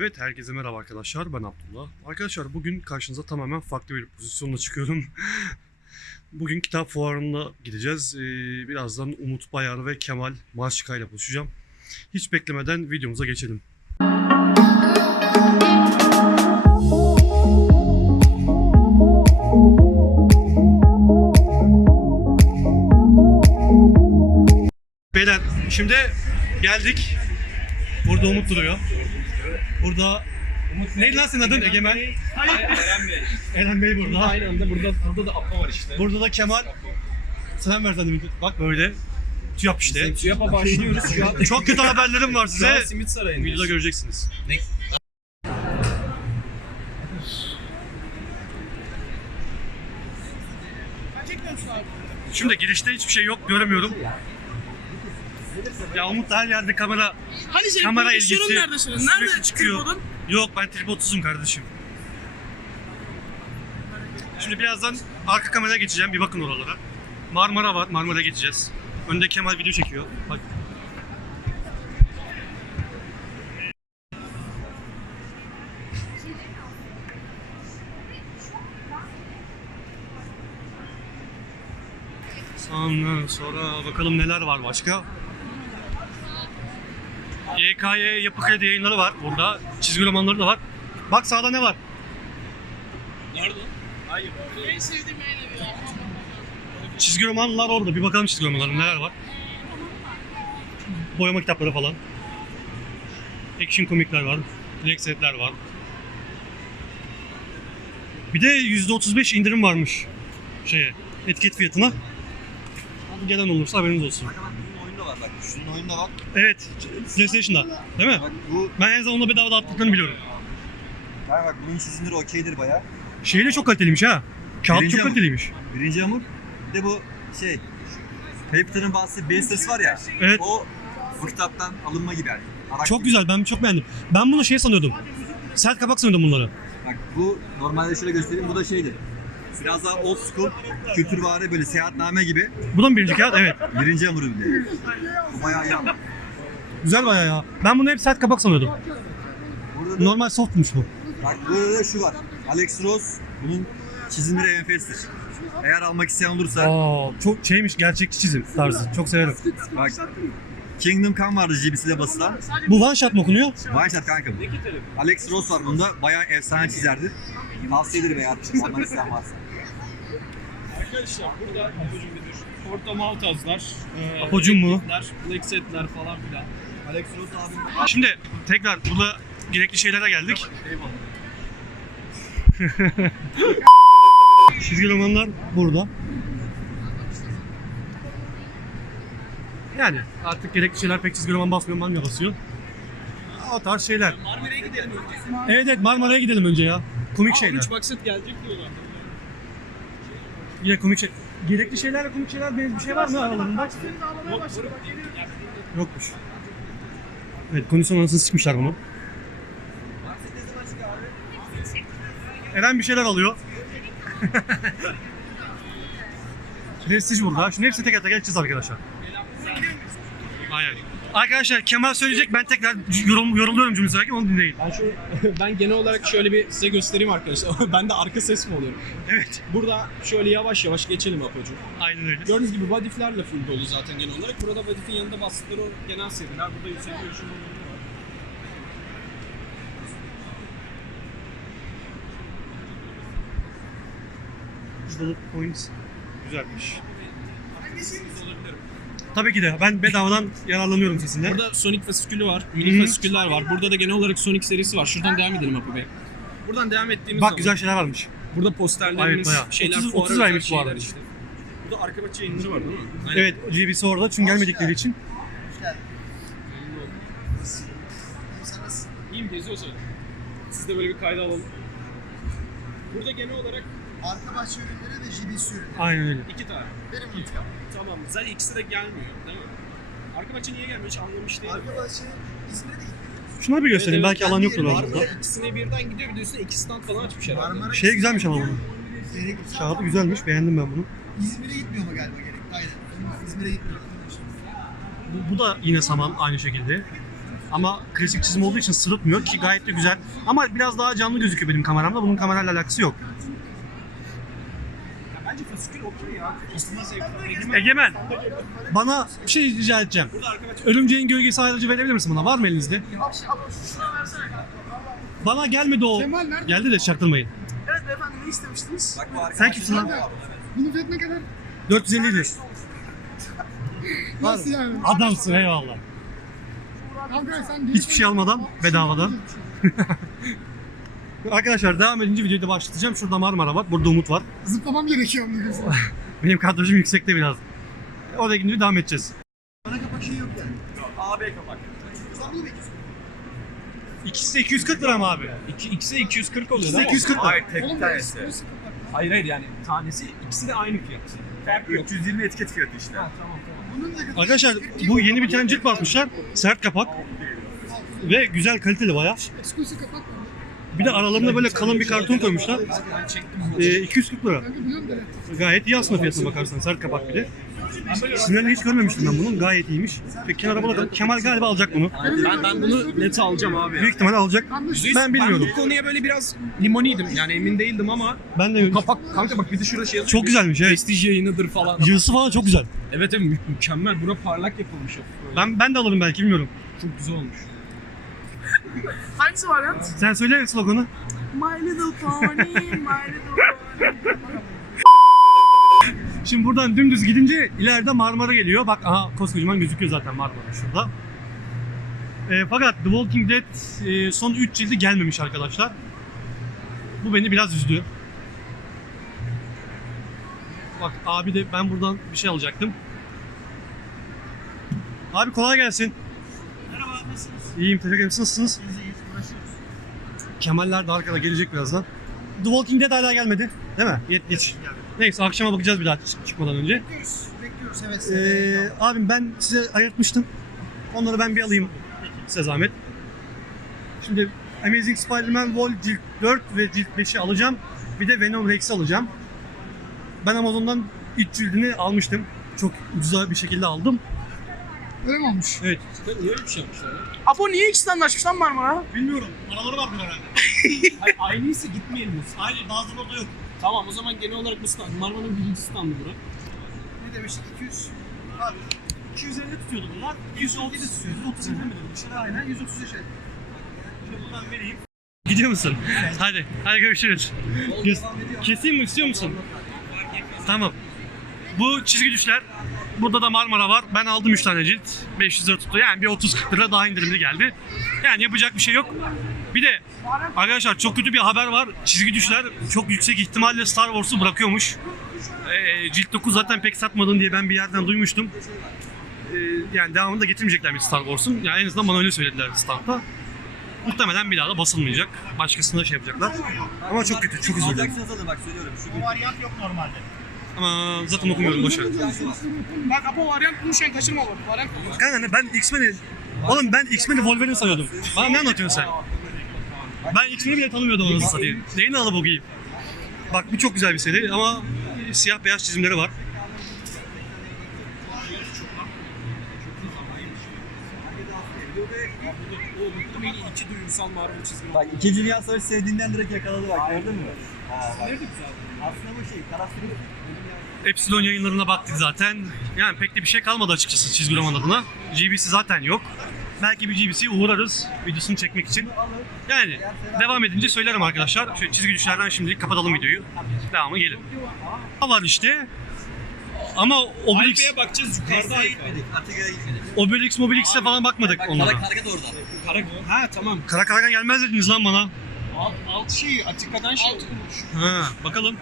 Evet herkese merhaba arkadaşlar ben Abdullah. Arkadaşlar bugün karşınıza tamamen farklı bir pozisyonla çıkıyorum. bugün kitap fuarına gideceğiz. Ee, birazdan Umut Bayar ve Kemal Marşika ile buluşacağım. Hiç beklemeden videomuza geçelim. Beyler şimdi geldik. Burada Umut duruyor. Burada Neydi lan senin adın? Egemen. Eren Bey. Eren Bey burada. Aynı anda burada, burada da Apo var işte. Burada da Kemal. Selam ver sen de bir- Bak böyle. Yap işte. TÜYAP'a başlıyoruz şu an. Çok kötü haberlerim var Şu an size. Simit Sarayı'ndayız. Videoda göreceksiniz. Ne? Şimdi girişte hiçbir şey yok göremiyorum. Ya Umut her yerde kamera Hani senin kamera ilgisi nerede senin? sürekli Nerede çıkıyor. tripodun? Yok ben tripodsuzum kardeşim. Şimdi birazdan arka kameraya geçeceğim. Bir bakın oralara. Marmara var. Marmara geçeceğiz. Önde Kemal video çekiyor. Bak. Sonra, sonra bakalım neler var başka. YKY Yapı Kredi yayınları var burada. Çizgi romanları da var. Bak sağda ne var? Nerede? Hayır. En sevdiğim eğlenim ya. Çizgi romanlar orada. Bir bakalım çizgi romanlarda neler var. Boyama kitapları falan. Action komikler var. Direkt setler var. Bir de %35 indirim varmış şeye, etiket fiyatına. Gelen olursa haberiniz olsun. Bak bak bak. Şunun oyunu da var. Evet, PlayStation'da. Değil mi? Bak bu Ben en son onu bedava dağıttıklarını biliyorum. bak, bak bunun çizimleri okeydir baya. Şey de çok kaliteliymiş ha. Kağıt Birinci çok ama. kaliteliymiş. Birinci hamur. Bir de bu şey Paper'ın bahsi Basters var ya. Evet. O bu kitaptan alınma gibi yani. Arak Çok gibi. güzel, ben çok beğendim. Ben bunu şey sanıyordum. Sert kapak sanıyordum bunları. Bak bu normalde şöyle göstereyim bu da şeydir. Biraz daha old school kültürvari böyle seyahatname gibi. Bu da mı birinci kağıt? Evet. Birinci hamuru. Bu bayağı iyi ama. Güzel bayağı ya. Ben bunu hep sert kapak sanıyordum. Burada da, Normal softmuş bu. bak burada da şu var. Alex Ross bunun çizimleri enfestir. Eğer almak isteyen olursa Aa, çok şeymiş, gerçekçi çizim tarzı. Çok severim. bak Kingdom Come vardı GBC'de basılan. Bu one shot mı okunuyor? One shot kanka bu. Alex Ross var bunda. Bayağı efsane çizerdir. Tavsiye ederim eğer almak isteyen varsa. Arkadaşlar burada Apo'cum dur. Porto Maltazlar. E, Apo'cum mu? Black Setler falan filan. Alex Ross abim Şimdi tekrar burada gerekli şeylere geldik. Çizgi romanlar burada. Yani artık gerekli şeyler pek çizgi roman basmıyor, manga basıyor. O tarz şeyler. Marmara'ya gidelim önce. Evet evet Marmara'ya gidelim önce ya. Komik şeyler. 3 bakset gelecek diyorlar. Yine komik şey. Gerekli şeylerle komik şeyler benzer bir şey var mı aralarında? Yokmuş. Evet kondisyon anasını sıkmışlar bunu. Eren bir şeyler alıyor. Prestij burada. Şimdi hepsini teker teker edeceğiz arkadaşlar. Aynen. Arkadaşlar Kemal söyleyecek ben tekrar yorum, yorumluyorum cümlesi hakim onu dinleyin. Ben şu ben genel olarak şöyle bir size göstereyim arkadaşlar. ben de arka ses mi oluyorum? Evet. Burada şöyle yavaş yavaş geçelim Apo'cum. Aynen öyle. Gördüğünüz gibi bodyflerle full dolu zaten genel olarak. Burada bodyfin yanında bastıkları o genel seriler. Burada yüksek var. Bullet points güzelmiş. Siz alabilirim. Tabii ki de ben bedavadan yararlanıyorum sesinden. Burada Sonic fasikülü var, mini hı. fasiküller var. Burada da genel olarak Sonic serisi var. Şuradan devam edelim Apo Bey. Buradan devam ettiğimiz Bak zaman güzel şeyler varmış. burada Evet, posterlerimiz, bayağı. şeyler, 30 fuara 30 özel vermiş bu şeyler arada. işte. Burada arka bahçe yayınları var değil mi? Aynen. Evet GB'si orada çünkü gelmedikleri için. İyi mi geziyorsun? Siz de böyle bir kayda alalım. Burada genel olarak Arka bahçe ürünleri ve JBC ürünleri. Aynen öyle. iki tane. Benim intikam. Tamam. Zaten ikisi de gelmiyor. Değil mi? Arka bahçe niye gelmiyor hiç anlamış değilim. Arka bahçe İzmir'e de gitti. Şunları bir göstereyim. Evet, Belki alan yoktur orada. ikisine birden gidiyor bir de üstüne iki stand falan açmış herhalde. Marmara Şey güzelmiş ama. Gerek Kağıdı güzelmiş. Beğendim ben bunu. İzmir'e gitmiyor mu galiba gerek? Aynen. İzmir'e gitmiyor. Bu, bu da yine saman aynı şekilde. Ama klasik çizim olduğu için sırıtmıyor ki gayet de güzel. Ama biraz daha canlı gözüküyor benim kameramda. Bunun kamerayla alakası yok. Ya bence fasikül okey ya. Aslında zevkli. Egemen, bana bir şey rica edeceğim. Örümceğin gölgesi ayrıcı verebilir misin bana? Var mı elinizde? Bana gelmedi o. Geldi de çaktırmayın. Evet beyefendi ne istemiştiniz? Bak bu Sen kimsin lan? Bunun fiyatı ne kadar? 450 lira. Nasıl yani? Adamsın eyvallah. Hiçbir şey almadan bedavadan. Arkadaşlar devam edince videoyu da başlatacağım. Şurada Marmara var. Burada Umut var. Zıplamam gerekiyor diyorsun. Benim kadrajım yüksekte biraz. Oraya gidince devam edeceğiz. Bana kapak şey yok yani. AB kapak. Sen bunu bekliyorsun. İkisi de 240 lira mı abi? İki, ikisi de 240 oluyor İkisi de değil mi? 240 lira. Hayır tek tanesi. Hayır hayır yani tanesi ikisi de aynı fiyat. Fark yok. 320 etiket fiyatı işte. Ha, tamam Arkadaşlar bu yeni bir tane cilt basmışlar. Sert kapak. Ve güzel kaliteli baya. Eksklusif kapak var. Bir de aralarında böyle kalın bir karton koymuşlar. Çektim. Ee, 240 lira. Gayet iyi aslında fiyatına bakarsan. Sert kapak bir de. Sinirli hiç görmemiştim ben bunun. Gayet iyiymiş. Ve kenara bakalım. Kemal galiba alacak bunu. Ben, ben bunu net alacağım abi. Büyük ihtimalle alacak. Ben bilmiyorum. Ben bu konuya böyle biraz limoniydim. Yani emin değildim ama Ben de kapak kanka bak bir de şurada şey yazıyor. çok güzelmiş evet. Prestij yayınıdır falan. Yazısı falan çok güzel. Evet evet mü- mükemmel. Bura parlak yapılmış. Böyle Ben ben de alırım belki bilmiyorum. Çok güzel olmuş. Hangisi varyant? Sen söyle sloganı. My little pony, my little pony. Şimdi buradan dümdüz gidince ileride Marmara geliyor. Bak aha koskocaman gözüküyor zaten Marmara şurada. E, fakat The Walking Dead e, son 3 cildi gelmemiş arkadaşlar. Bu beni biraz üzdü. Bak abi de ben buradan bir şey alacaktım. Abi kolay gelsin. Nasılsınız? İyiyim teşekkür ederim. Siz Nasılsınız? Kemaller de arkada gelecek birazdan. The Walking Dead hala gelmedi. Değil mi? Geç. geç. Neyse akşama bakacağız bir daha çık- çıkmadan önce. Bekliyoruz. Bekliyoruz evet. Ee, abim ben size ayırtmıştım. Onları ben bir alayım size zahmet. Şimdi Amazing Spider-Man Vol cilt 4 ve cilt 5'i alacağım. Bir de Venom Rex'i alacağım. Ben Amazon'dan 3 cildini almıştım. Çok ucuza bir şekilde aldım. Öyle mi olmuş? Evet. Niye öyle bir şey yapmışlar ya? Apo niye ikisi anlaşmış lan Marmara? Bilmiyorum. Paraları vardır herhalde. Hayır, aynıysa gitmeyelim. Hayır bazıları orada yok. Tamam o zaman genel olarak bu stand. Marmara'nın birinci standı bura. Ne demiştik 200? Abi 250 tutuyordu bunlar. 130 tutuyor. 130 mi dedim? Şeyler aynen. Aynen 130 yaşa. Şimdi buradan vereyim. Gidiyor musun? Hadi. Hadi görüşürüz. Göz- Keseyim mi istiyor musun? Tamam. Bu çizgi düşler. Burada da Marmara var. Ben aldım 3 tane cilt. 500 lira tuttu. Yani bir 30-40 lira daha indirimli geldi. Yani yapacak bir şey yok. Bir de arkadaşlar çok kötü bir haber var. Çizgi düşler çok yüksek ihtimalle Star Wars'u bırakıyormuş. Ee, cilt 9 zaten pek satmadın diye ben bir yerden duymuştum. Ee, yani devamını da getirmeyeceklermiş Star Wars'un. Yani en azından bana öyle söylediler standta. Muhtemelen bir daha da basılmayacak. Başkasına şey yapacaklar. Ama çok kötü, çok üzüldüm. Alacaksınız alın bak söylüyorum. Şu. Varyant yok normalde. Ama zaten okumuyorum boşver. Bak Apo varyant bulmuşken kaçırma bak. Varyant bulmuş. Kanka ne, ben X-Men'i... Oğlum ben X-Men'i Wolverine sanıyordum. Bana ne anlatıyorsun sen? Ben X-Men'i bile tanımıyordum anasını satayım. Neyini alıp okuyayım? Bak bu çok güzel bir seri ama siyah beyaz çizimleri var. En iyi iki duygusal Marvel çizgi. Bak 2. Dünya Savaşı sevdiğinden direkt yakaladı bak gördün mü? Ha, bak. Nerede güzel? Aslında bu şey Karastırı Epsilon yayınlarına baktık zaten. Yani pek de bir şey kalmadı açıkçası çizgi roman adına. GBC zaten yok. Belki bir GBC'ye uğrarız videosunu çekmek için. Yani devam edince söylerim arkadaşlar. Şöyle çizgi düşlerden şimdilik kapatalım videoyu. Devamı gelir. Var işte. Ama Obelix, Alpe'ye bakacağız yukarıda Desteğe Alpe. gitmedik. Atika'ya gitmedik. Obelix Mobilix'e falan bakmadık Bak kara onlara. karga da orada. Kara... Ha tamam. Kara karakan gelmez dediniz lan bana. Alt, alt şey Atika'dan şey olmuş. Ha, bakalım.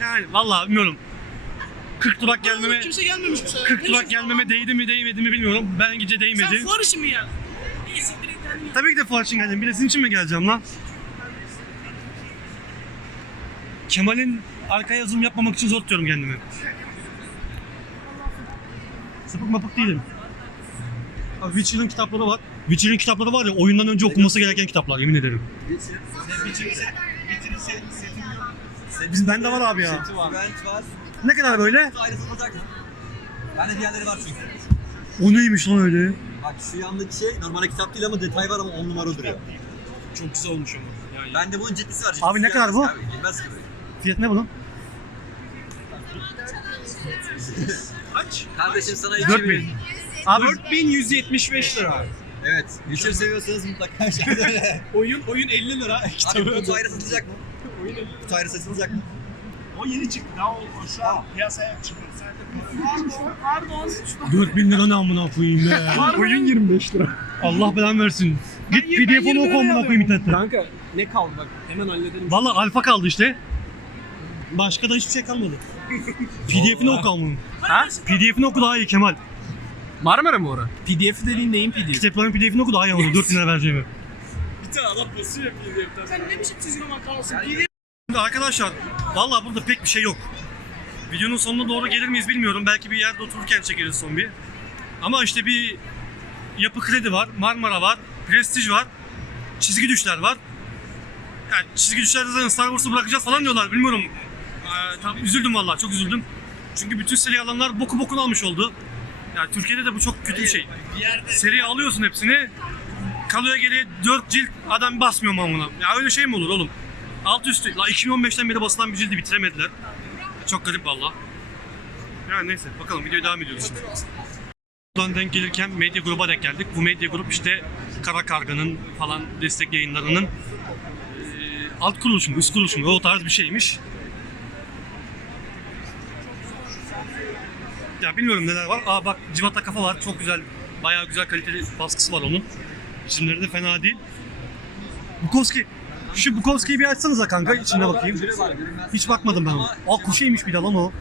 Yani vallahi bilmiyorum. 40 durak gelmeme Kimse gelmemiş bu sefer. 40 Ne durak işin gelmeme var? değdi mi değmedi mi bilmiyorum. Ben gece değmedi. Sen fuar için mi geldin? İyi siktir et kendini. Tabii ki de fuar için geldim. Bir de sizin için mi geleceğim lan? Kemal'in arkaya zoom yapmamak için zor tutuyorum kendimi. Sapık mapık değilim. Abi Witcher'ın kitapları var. Witcher'ın kitapları var ya oyundan önce okunması gereken kitaplar yemin ederim. Biz bende var abi ya. Seti var. Ne kadar böyle? Ayrı satılacak. Bende diğerleri var çünkü. O neymiş lan öyle? Bak şu yandaki şey normalde kitap değil ama detay var ama 10 numara duruyor. Çok güzel olmuş ama. Yani Bende bunun ciddisi var. Abi ne ciddisi kadar bu? gelmez Abi, gelmez gibi. Fiyat ne bunun? kaç? Kardeşim sana 4000. 2000. Abi 4175 lira. Evet. Witcher seviyorsanız mutlaka. Oyun oyun 50 lira. Abi Kitabı kutu ayrı satılacak mı? Oyun 50 Kutu ayrı satılacak mı? O yeni çıktı. Daha o, o şu an piyasaya çıkıyor. Sen de Pardon, pardon. 4000 lira ne amına koyayım be. Oyun 25 lira. Allah belanı versin. Git Ben- ben PDF'ini 20 oku liraya amına koyayım internette. Kanka ne kaldı bak hemen halledelim. Valla alfa kaldı işte. Başka da hiçbir şey kalmadı. PDF'ini oku amına. Ha? PDF'ini oku daha iyi Kemal. Marmara mı ora? PDF dediğin neyin PDF? Kitapların PDF'ini oku daha iyi amına. 4000 lira vereceğimi. Bir tane adam basıyor PDF'den. Sen ne biçim çizgi roman kanalsın? Şimdi arkadaşlar valla burada pek bir şey yok. Videonun sonuna doğru gelir miyiz bilmiyorum. Belki bir yerde otururken çekeriz son bir. Ama işte bir yapı kredi var, Marmara var, Prestige var, çizgi düşler var. Yani çizgi düşlerde zaten Star Wars'u bırakacağız falan diyorlar bilmiyorum. Ee, tam üzüldüm valla çok üzüldüm. Çünkü bütün seri alanlar boku bokunu almış oldu. Yani Türkiye'de de bu çok kötü bir şey. Seri alıyorsun hepsini. Kalıyor geriye 4 cilt adam basmıyor mamuna. Ya öyle şey mi olur oğlum? Alt üstü. La 2015'ten beri basılan bir cildi bitiremediler. Çok garip valla. Yani neyse bakalım videoya devam ediyoruz şimdi. Buradan denk gelirken medya gruba denk geldik. Bu medya grup işte Kara Karga'nın falan destek yayınlarının alt kuruluşu mu, üst kuruluşu mu o tarz bir şeymiş. Ya bilmiyorum neler var. Aa bak Civata kafa var. Çok güzel. Bayağı güzel kaliteli baskısı var onun. Çizimleri de fena değil. Bukowski. Şu Bukowski'yi bir açsanıza kanka. içine bakayım. Hiç bakmadım ben ona. Aa kuşeymiş bir de lan o.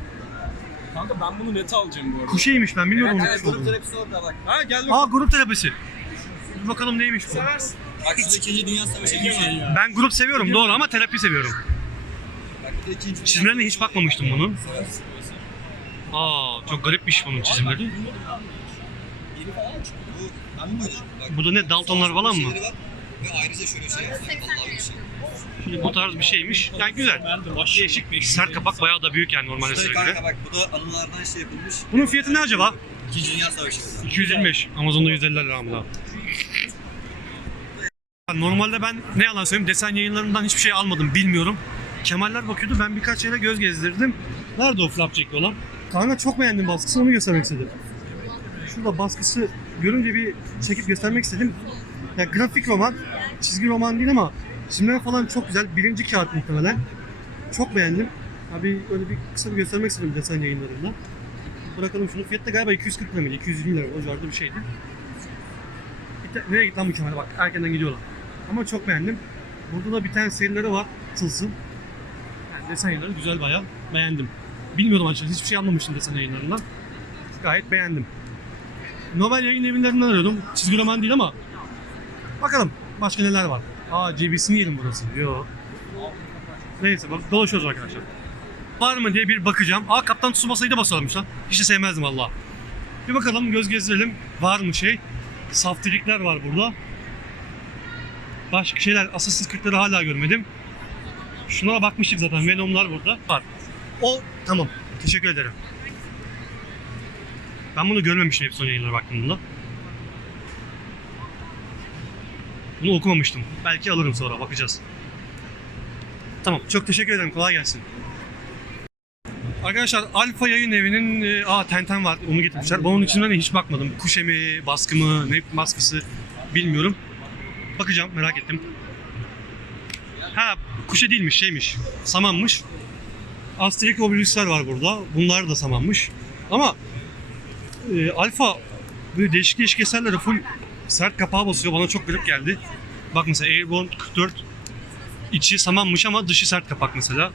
Kanka ben bunu net alacağım bu arada. Kuşeymiş ben bilmiyorum Evet, evet, grup olduğunu. terapisi orada bak. Ha gel bak. Aa grup terapisi. Bir bakalım neymiş bu. Bak şurada 2. Dünya Savaşı gibi şey. Ben grup seviyorum doğru ama terapi seviyorum. Bak burada 2. Dünya Çizimlerine hiç bakmamıştım bunun. Aa çok garipmiş bunun çizimleri. Bu da ne Daltonlar falan mı? Ve ayrıca şöyle şey yaptılar. Bir şey. Şimdi bu tarz bir şeymiş. Yani güzel. Değişik. Sert kapak bayağı da büyük yani normal İşte eserlere kanka göre. bak bu da anılardan şey yapılmış. Bunun fiyatı ne acaba? 2. Dünya Savaşı kadar. 225. Amazon'da 150 lira ama Normalde ben ne yalan söyleyeyim desen yayınlarından hiçbir şey almadım bilmiyorum. Kemaller bakıyordu ben birkaç yere göz gezdirdim. Nerede o flapjack'li olan? Kanka çok beğendim baskısını onu göstermek istedim. Şurada baskısı görünce bir çekip göstermek istedim. Ya grafik roman, çizgi roman değil ama çizimler falan çok güzel. Birinci kağıt muhtemelen. Çok beğendim. Abi öyle bir kısa bir göstermek istedim desen yayınlarından. Bırakalım şunu. Fiyatı da galiba 240 lira mıydı? 220 lira o civarda bir şeydi. Bir Nereye gitti lan bu kemer? Bak erkenden gidiyorlar. Ama çok beğendim. Burada da bir tane serileri var. Tılsım. Yani desen yayınları güzel bayağı. Beğendim. Bilmiyordum açıkçası. Hiçbir şey anlamıştım desen yayınlarından. Gayet beğendim. Novel yayın evlerinden arıyordum. Çizgi roman değil ama bakalım başka neler var. Aa CB'sini yerim burası. Yo. Neyse dolaşıyoruz arkadaşlar. Var mı diye bir bakacağım. Aa Kaptan Tsubasa'yı da basalımmış lan. Hiç de sevmezdim valla. Bir bakalım göz gezdirelim. Var mı şey? Saftirikler var burada. Başka şeyler, Assassin's Creed'leri hala görmedim. Şunlara bakmıştık zaten. Venom'lar burada. Var. O tamam. Teşekkür ederim. Ben bunu görmemiştim hep son yayınlara baktığımda. Bunu okumamıştım. Belki alırım sonra bakacağız. Tamam çok teşekkür ederim kolay gelsin. Arkadaşlar Alfa yayın evinin e, aa Tenten var onu getirmişler. Ben onun içinden de hiç bakmadım. Kuş emi, baskı mı, ne baskısı bilmiyorum. Bakacağım merak ettim. Ha kuşe değilmiş şeymiş. Samanmış. Asterix Obelix'ler var burada. Bunlar da samanmış. Ama e, Alfa böyle değişik değişik eserlere full sert kapağı basıyor. Bana çok garip geldi. Bak mesela Airborne 44 içi samanmış ama dışı sert kapak mesela.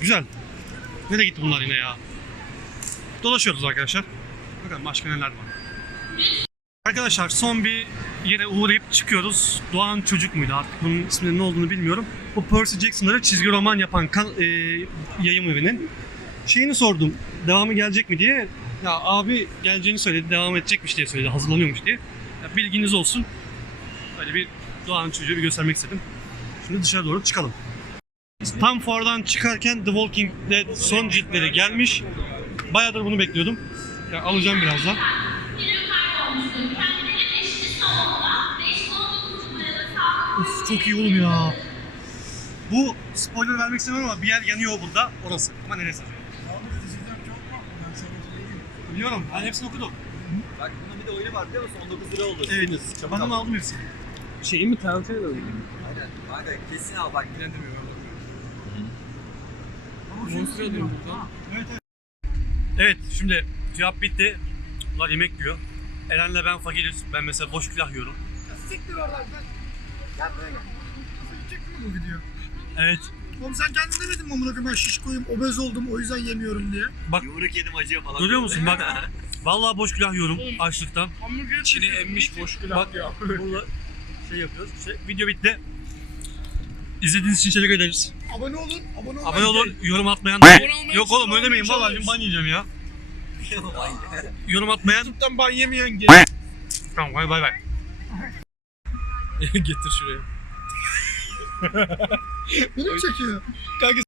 Güzel. Nereye gitti bunlar yine ya? Dolaşıyoruz arkadaşlar. Bakalım başka neler var. Arkadaşlar son bir yere uğrayıp çıkıyoruz. Doğan Çocuk muydu artık bunun isminin ne olduğunu bilmiyorum. Bu Percy Jackson'ları çizgi roman yapan kan, e, yayım evinin. Şeyini sordum. Devamı gelecek mi diye. Ya abi geleceğini söyledi. Devam edecekmiş diye söyledi. Hazırlanıyormuş diye. Ya bilginiz olsun. Böyle bir Doğan Çocuğu bir göstermek istedim. Şimdi dışarı doğru çıkalım. Tam fuardan çıkarken The Walking Dead son ciltleri gelmiş. Bayağıdır bunu bekliyordum. Ya alacağım birazdan. Çok iyi oğlum ya. Bu spoiler vermek istemiyorum ama bir yer yanıyor burada. Orası. Ama neresi? Biliyorum. Ben hepsini okudum. Bak bunun bir de oyunu var biliyor musun? 19 lira oldu. Evet. Çabuk al. onu aldım hepsini. Şeyi mi Telltale mi? Aynen. Kanka kesin al bak. Monster diyorum burada. Evet şimdi cevap bitti. Bunlar yemek yiyor. Eren'le ben fakiriz. Ben mesela boş külah yiyorum. Siktir oradan ben. Gel buraya gel. Çektin mi bu video? Evet. Oğlum sen kendin demedin mi amına koyayım ben şiş koyayım obez oldum o yüzden yemiyorum diye. Yumruk yedim acıyor falan. Görüyor musun bak. Vallahi boş külah yiyorum açlıktan. Hamburger İçini emmiş boş Bak külah diyor. burada şey yapıyoruz. İşte video bitti. İzlediğiniz için teşekkür ederiz. Abone olun. Abone olun. Abone olun, yorum atmayan... olmayı Yok oğlum öyle demeyin. challenge. Vallahi ban yiyeceğim ya. Yorum atmayan... YouTube'dan ban yemeyen gel. Tamam bay bay bay. Getir şuraya. Benim çekiyor. Kanka